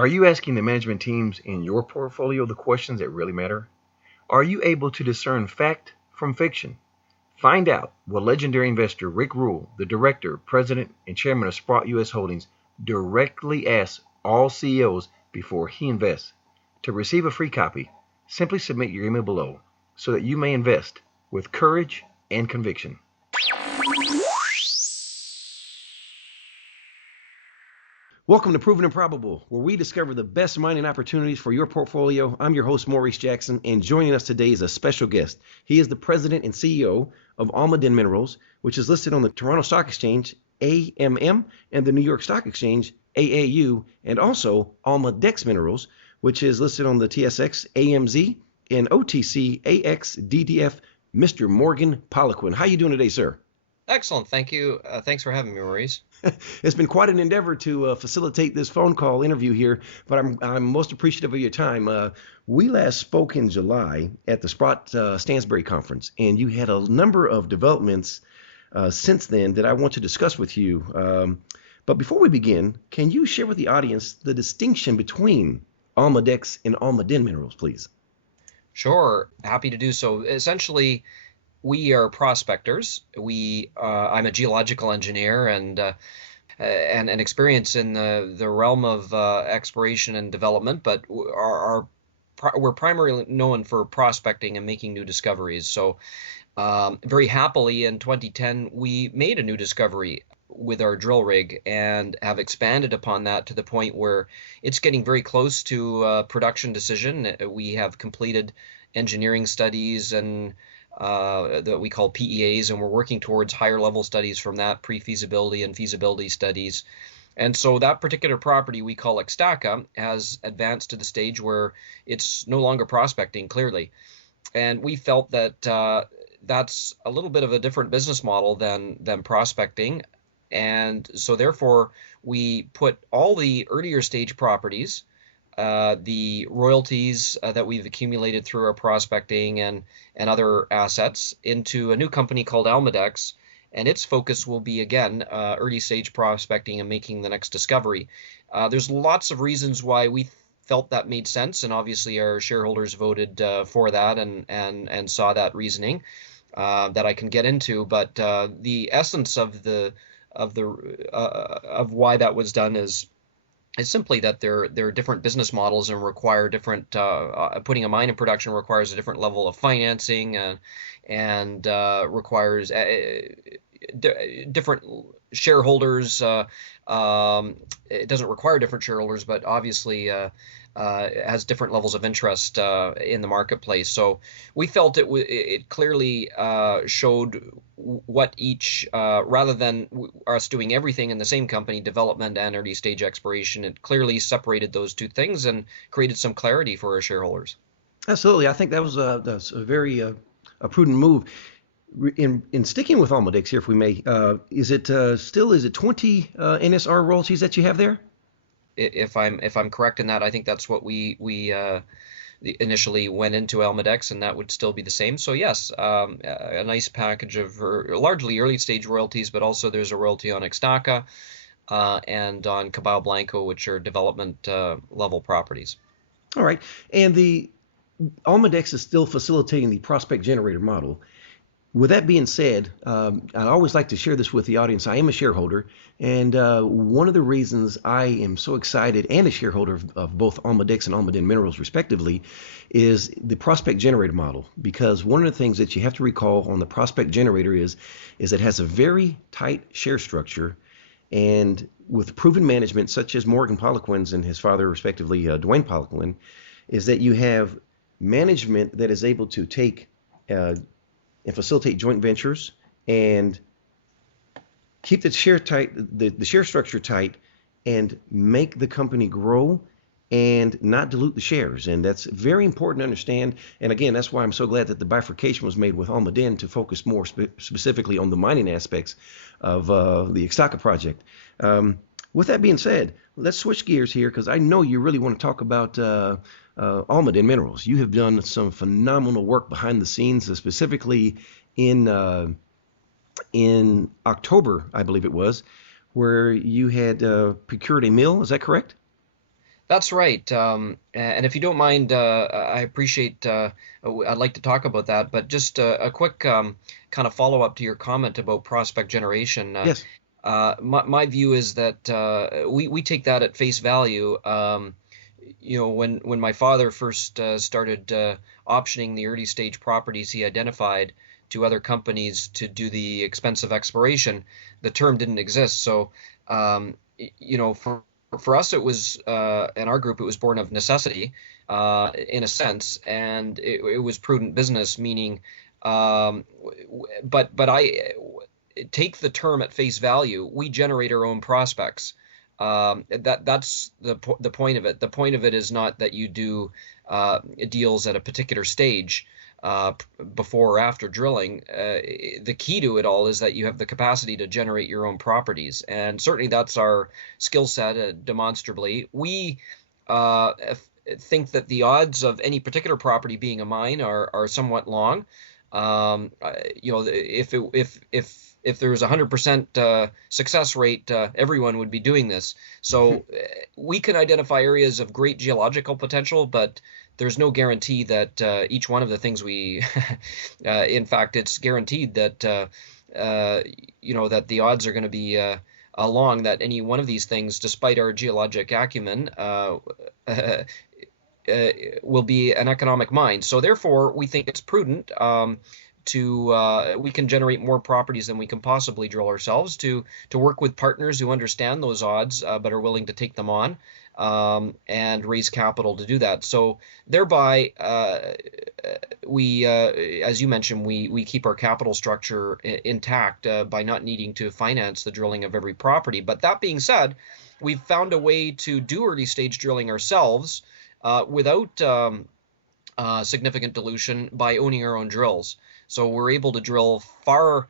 Are you asking the management teams in your portfolio the questions that really matter? Are you able to discern fact from fiction? Find out what legendary investor Rick Rule, the director, president, and chairman of Sprott US Holdings, directly asks all CEOs before he invests. To receive a free copy, simply submit your email below so that you may invest with courage and conviction. Welcome to Proven and Probable, where we discover the best mining opportunities for your portfolio. I'm your host, Maurice Jackson, and joining us today is a special guest. He is the president and CEO of Almaden Minerals, which is listed on the Toronto Stock Exchange, AMM, and the New York Stock Exchange, AAU, and also Almadex Minerals, which is listed on the TSX, AMZ, and OTC, AXDDF, Mr. Morgan Poliquin. How are you doing today, sir? Excellent. Thank you. Thanks for having me, Maurice. It's been quite an endeavor to facilitate this phone call interview here, but I'm most appreciative of your time. We last spoke in July at the Sprott Stansberry Conference, and you had a number of developments since then that I want to discuss with you. But before we begin, can you share with the audience the distinction between Almadex and Almaden Minerals, please? Sure. Happy to do so. Essentially, we are prospectors. I'm a geological engineer and experience in the realm of exploration and development, but we're primarily known for prospecting and making new discoveries. So very happily in 2010, we made a new discovery with our drill rig and have expanded upon that to the point where it's getting very close to a production decision. We have completed engineering studies and that we call PEAs, and we're working towards higher level studies from that, pre-feasibility and feasibility studies. And so that particular property we call Ixtaca has advanced to the stage where it's no longer prospecting, clearly. And we felt that that's a little bit of a different business model than prospecting. And so therefore we put all the earlier stage properties, the royalties that we've accumulated through our prospecting and other assets into a new company called Almadex, and its focus will be, again, early stage prospecting and making the next discovery. There's lots of reasons why we felt that made sense, and obviously our shareholders voted for that and saw that reasoning that I can get into. But the essence of why that was done is simply that there are different business models and require different. Putting a mine in production requires a different level of financing and requires different shareholders. It doesn't require different shareholders, but obviously has different levels of interest in the marketplace. So we felt it clearly showed what each, rather than us doing everything in the same company, development and early stage exploration, it clearly separated those two things and created some clarity for our shareholders. Absolutely. I think that's a very a prudent move. In sticking with Almadex here, if we may, is it 20 NSR royalties that you have there? If I'm correct in that, I think that's what we initially went into Almadex, and that would still be the same. So yes, a nice package of largely early stage royalties, but also there's a royalty on Ixtaca and on Cabal Blanco, which are development level properties. All right, and the Almadex is still facilitating the prospect generator model. With that being said, I always like to share this with the audience. I am a shareholder, and one of the reasons I am so excited and a shareholder of both Almadex and Almaden Minerals, respectively, is the prospect generator model. Because one of the things that you have to recall on the prospect generator is it has a very tight share structure, and with proven management, such as Morgan Poliquin's and his father, respectively, Dwayne Poliquin, is that you have management that is able to take and facilitate joint ventures and keep the share tight, the share structure tight, and make the company grow and not dilute the shares. And that's very important to understand. And again, that's why I'm so glad that the bifurcation was made with Almaden to focus more specifically on the mining aspects of the Ixtaca project. With that being said, let's switch gears here, because I know you really want to talk about Almaden Minerals. You have done some phenomenal work behind the scenes, specifically in October, I believe it was, where you had procured a mill. Is that correct? That's right. And if you don't mind, I appreciate, I'd like to talk about that, but just a quick kind of follow up to your comment about prospect generation. Yes. My view is that we take that at face value. When my father first started optioning the early stage properties he identified to other companies to do the expensive exploration, the term didn't exist. So, for us, it was in our group, it was born of necessity, in a sense, and it was prudent business, meaning, but I take the term at face value. We generate our own prospects. That's the point of it. The point of it is not that you do deals at a particular stage before or after drilling. The key to it all is that you have the capacity to generate your own properties, and certainly that's our skill set. Demonstrably, we think that the odds of any particular property being a mine are somewhat long. If there was a 100% success rate, everyone would be doing this. So we can identify areas of great geological potential, but there's no guarantee that each one of the things we, in fact, it's guaranteed that, that the odds are going to be along that any one of these things, despite our geologic acumen, will be an economic mine. So therefore, we think it's prudent we can generate more properties than we can possibly drill ourselves, to work with partners who understand those odds but are willing to take them on, and raise capital to do that. So thereby, we, as you mentioned, we keep our capital structure intact by not needing to finance the drilling of every property. But that being said, we've found a way to do early stage drilling ourselves without significant dilution by owning our own drills. So we're able to drill far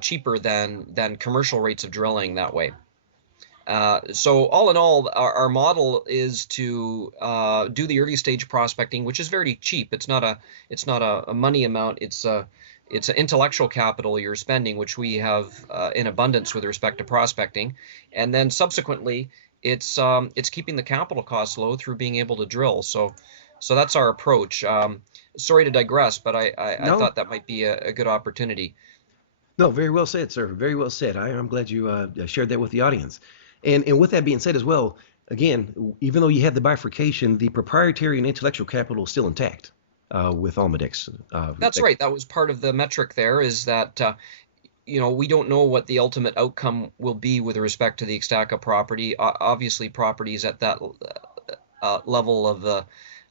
cheaper than commercial rates of drilling that way. So all in all, our model is to do the early stage prospecting, which is very cheap. It's not a money amount. It's an intellectual capital you're spending, which we have in abundance with respect to prospecting, and then subsequently it's keeping the capital costs low through being able to drill. So that's our approach. Sorry to digress, but I No, thought that might be a good opportunity. no, very well said, sir. Very well said. I'm glad you shared that with the audience. And with that being said as well, again, even though you have the bifurcation, the proprietary and intellectual capital is still intact with Almadex. That's right. That was part of the metric there, is that we don't know what the ultimate outcome will be with respect to the Ixtaca property. Obviously, properties at that level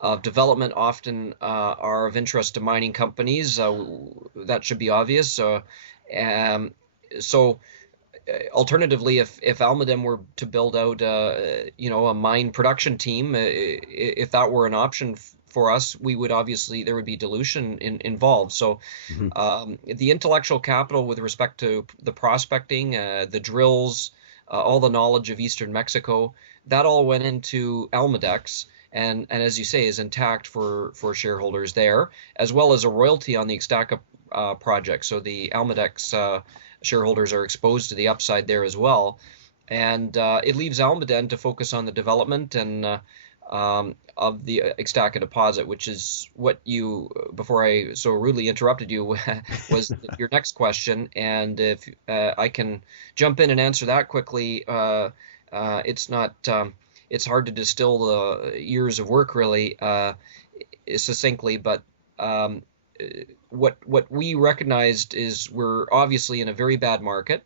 of development often are of interest to mining companies. That should be obvious. Alternatively, if Almaden were to build out, a mine production team, if that were an option for us, there would be dilution involved. So Mhm. the intellectual capital with respect to the prospecting, the drills, all the knowledge of Eastern Mexico, that all went into Almadex. And as you say, is intact for shareholders there, as well as a royalty on the Ixtaca project. So the Almadex shareholders are exposed to the upside there as well. And it leaves Almaden to focus on the development and of the Ixtaca deposit, which is what you, before I so rudely interrupted you, was your next question. And if I can jump in and answer that quickly, it's not. It's hard to distill the years of work really succinctly, but what we recognized is we're obviously in a very bad market,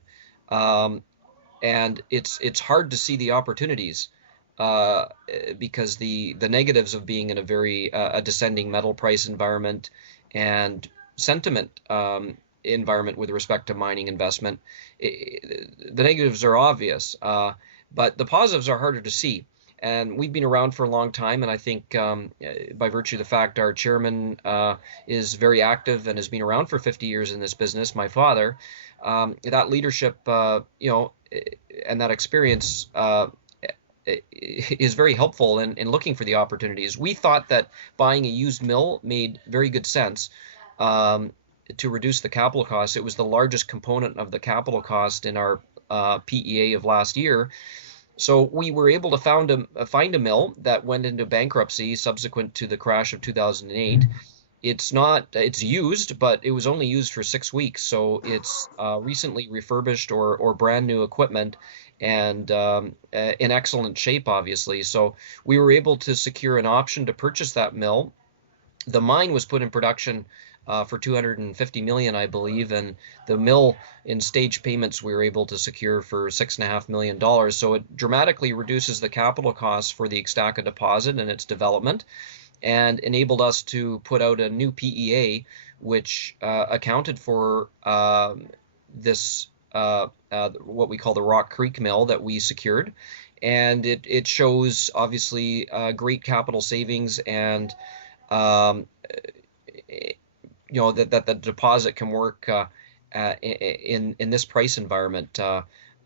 and it's hard to see the opportunities because the negatives of being in a very a descending metal price environment and sentiment environment with respect to mining investment. The negatives are obvious, but the positives are harder to see. And we've been around for a long time, and I think by virtue of the fact our chairman is very active and has been around for 50 years in this business, my father, that leadership, and that experience is very helpful in looking for the opportunities. We thought that buying a used mill made very good sense to reduce the capital costs. It was the largest component of the capital cost in our PEA of last year. So we were able to find a mill that went into bankruptcy subsequent to the crash of 2008. It's used, but it was only used for 6 weeks. So it's recently refurbished or brand new equipment and in excellent shape, obviously. So we were able to secure an option to purchase that mill. The mine was put in production for 250 million, I believe, and the mill in stage payments we were able to secure for $6.5 million. So it dramatically reduces the capital costs for the Ixtaca deposit and its development, and enabled us to put out a new PEA, which accounted for this what we call the Rock Creek mill that we secured, and it shows obviously great capital savings and um, that the deposit can work in this price environment.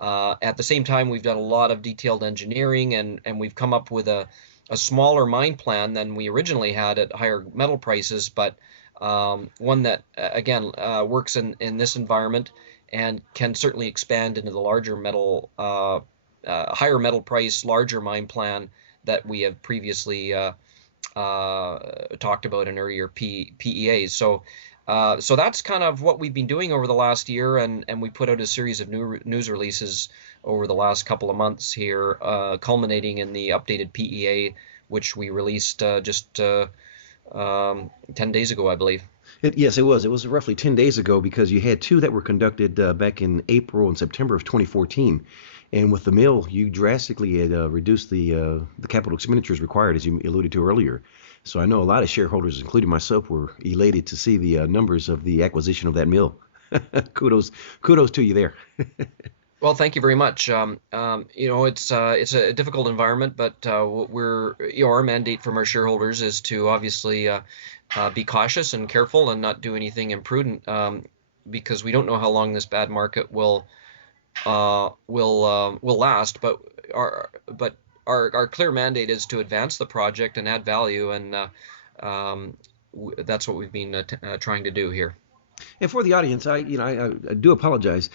At the same time, we've done a lot of detailed engineering and we've come up with a smaller mine plan than we originally had at higher metal prices, but one that again works in this environment and can certainly expand into the larger metal, higher metal price, larger mine plan that we have previously talked about in earlier PEAs. So that's kind of what we've been doing over the last year, and we put out a series of new news releases over the last couple of months here, culminating in the updated PEA, which we released just 10 days ago, I believe. Yes, it was. It was roughly 10 days ago because you had two that were conducted back in April and September of 2014. And with the mill, you drastically had reduced the capital expenditures required, as you alluded to earlier. So I know a lot of shareholders, including myself, were elated to see the numbers of the acquisition of that mill. Kudos to you there. Well, thank you very much. It's a difficult environment, but our mandate from our shareholders is to obviously be cautious and careful and not do anything imprudent, because we don't know how long this bad market will last. But our clear mandate is to advance the project and add value, and that's what we've been trying to do here. And for the audience, I do apologize.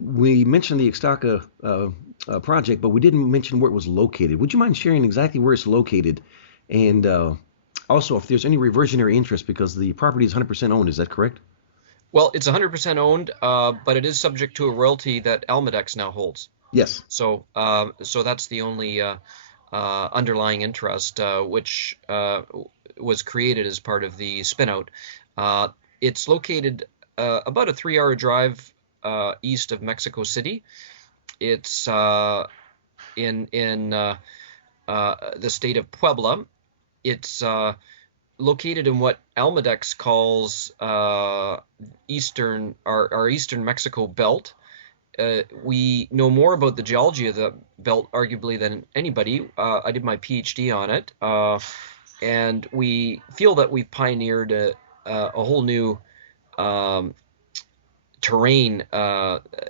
We mentioned the Ixtaca project, but we didn't mention where it was located. Would you mind sharing exactly where it's located? And also, if there's any reversionary interest, because the property is 100% owned, is that correct? Well, it's 100% owned, but it is subject to a royalty that Almadex now holds. Yes. So that's the only underlying interest, which was created as part of the spinout. It's located about a 3-hour drive east of Mexico City. It's in the state of Puebla. It's located in what Almadex calls our eastern Mexico belt. We know more about the geology of the belt, arguably, than anybody. I did my PhD on it, and we feel that we've pioneered a whole new terrain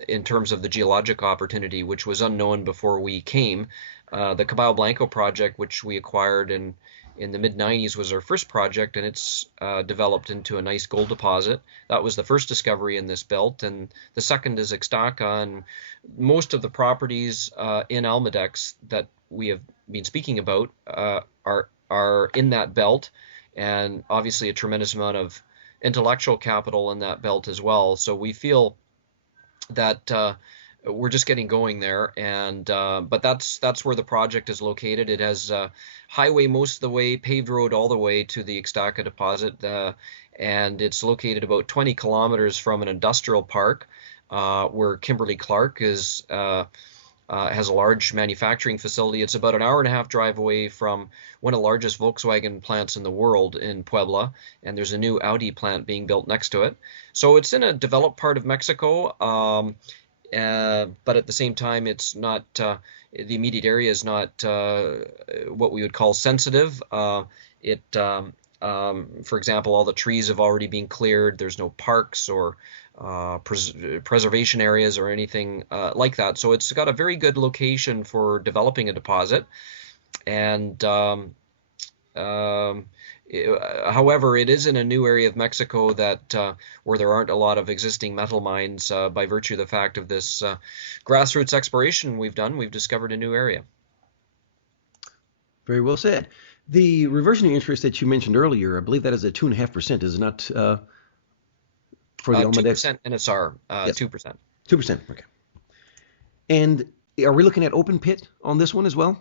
in terms of the geologic opportunity, which was unknown before we came. The Caballo Blanco project, which we acquired in the mid-90s, was our first project, and it's developed into a nice gold deposit. That was the first discovery in this belt, and the second is Ixtaca, and most of the properties in Almadex that we have been speaking about are in that belt, and obviously a tremendous amount of intellectual capital in that belt as well. So we feel that we're just getting going there, and but that's where the project is located. It has highway most of the way, paved road all the way to the Ixtaca deposit, and it's located about 20 kilometers from an industrial park where Kimberly-Clark has a large manufacturing facility. It's about an hour and a half drive away from one of the largest Volkswagen plants in the world in Puebla, and there's a new Audi plant being built next to it. So it's in a developed part of Mexico, but at the same time, it's not the immediate area is not what we would call sensitive. For example, all the trees have already been cleared. There's no parks or preservation areas or anything like that. So it's got a very good location for developing a deposit. And However, it is in a new area of Mexico that where there aren't a lot of existing metal mines by virtue of the fact of this grassroots exploration we've done. We've discovered a new area. Very well said. The reversionary interest that you mentioned earlier, I believe that is a 2.5%, is it not, for the Almadex? 2% NSR, Yes, 2%. 2%. Okay. And are we looking at open pit on this one as well?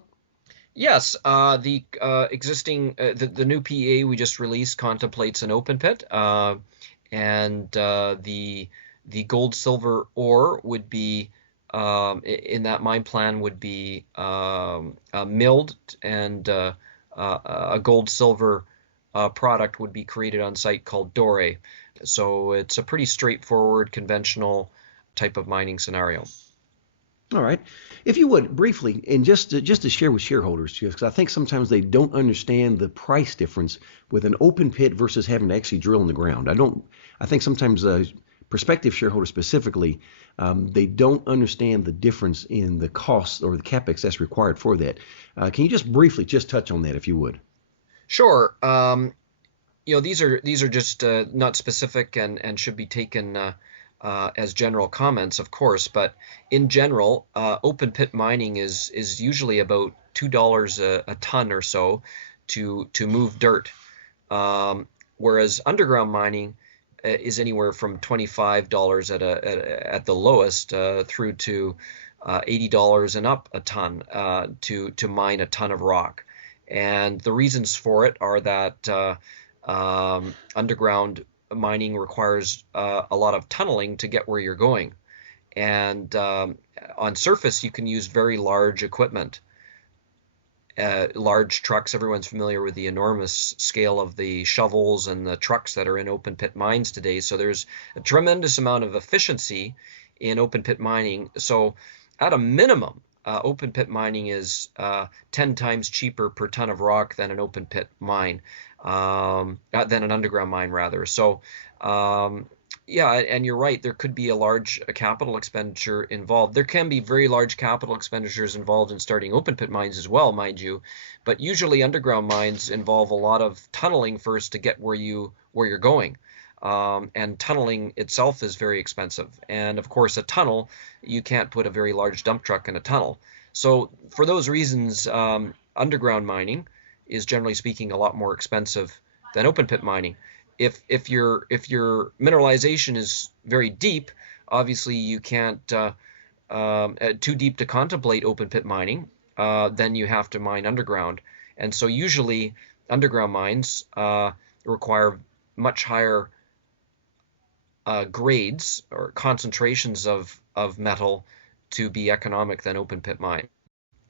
Yes, the existing the new PEA we just released contemplates an open pit, and the gold silver ore would be in that mine plan would be milled, and a gold silver product would be created on site called doré. So it's a pretty straightforward, conventional type of mining scenario. All right. If you would, briefly, and just to share with shareholders, because I think sometimes they don't understand the price difference with an open pit versus having to actually drill in the ground. I think sometimes prospective shareholders specifically, they don't understand the difference in the cost or the capex that's required for that. Can you just briefly just touch on that, if you would? Sure. These are just not specific and should be taken as general comments, of course. But in general, open pit mining is usually about $2 a ton or so to move dirt, whereas underground mining is anywhere from $25 at the lowest through to $80 and up a ton to mine a ton of rock. And the reasons for it are that underground mining requires a lot of tunneling to get where you're going. And on surface, you can use very large equipment, large trucks. Everyone's familiar with the enormous scale of the shovels and the trucks that are in open pit mines today. So there's a tremendous amount of efficiency in open pit mining. So at a minimum, open pit mining is 10 times cheaper per ton of rock than an open pit mine, than an underground mine rather. So yeah, and you're right, there could be a large capital expenditure involved. There can be very large capital expenditures involved in starting open pit mines as well, mind you, but usually underground mines involve a lot of tunneling first to get where you're going. And tunneling itself is very expensive. And of course, a tunnel, you can't put a very large dump truck in a tunnel. So for those reasons, underground mining is generally speaking a lot more expensive than open pit mining. If your mineralization is very deep, obviously you can't too deep to contemplate open pit mining. Then you have to mine underground, and so usually underground mines require much higher grades or concentrations of metal to be economic than open pit mines.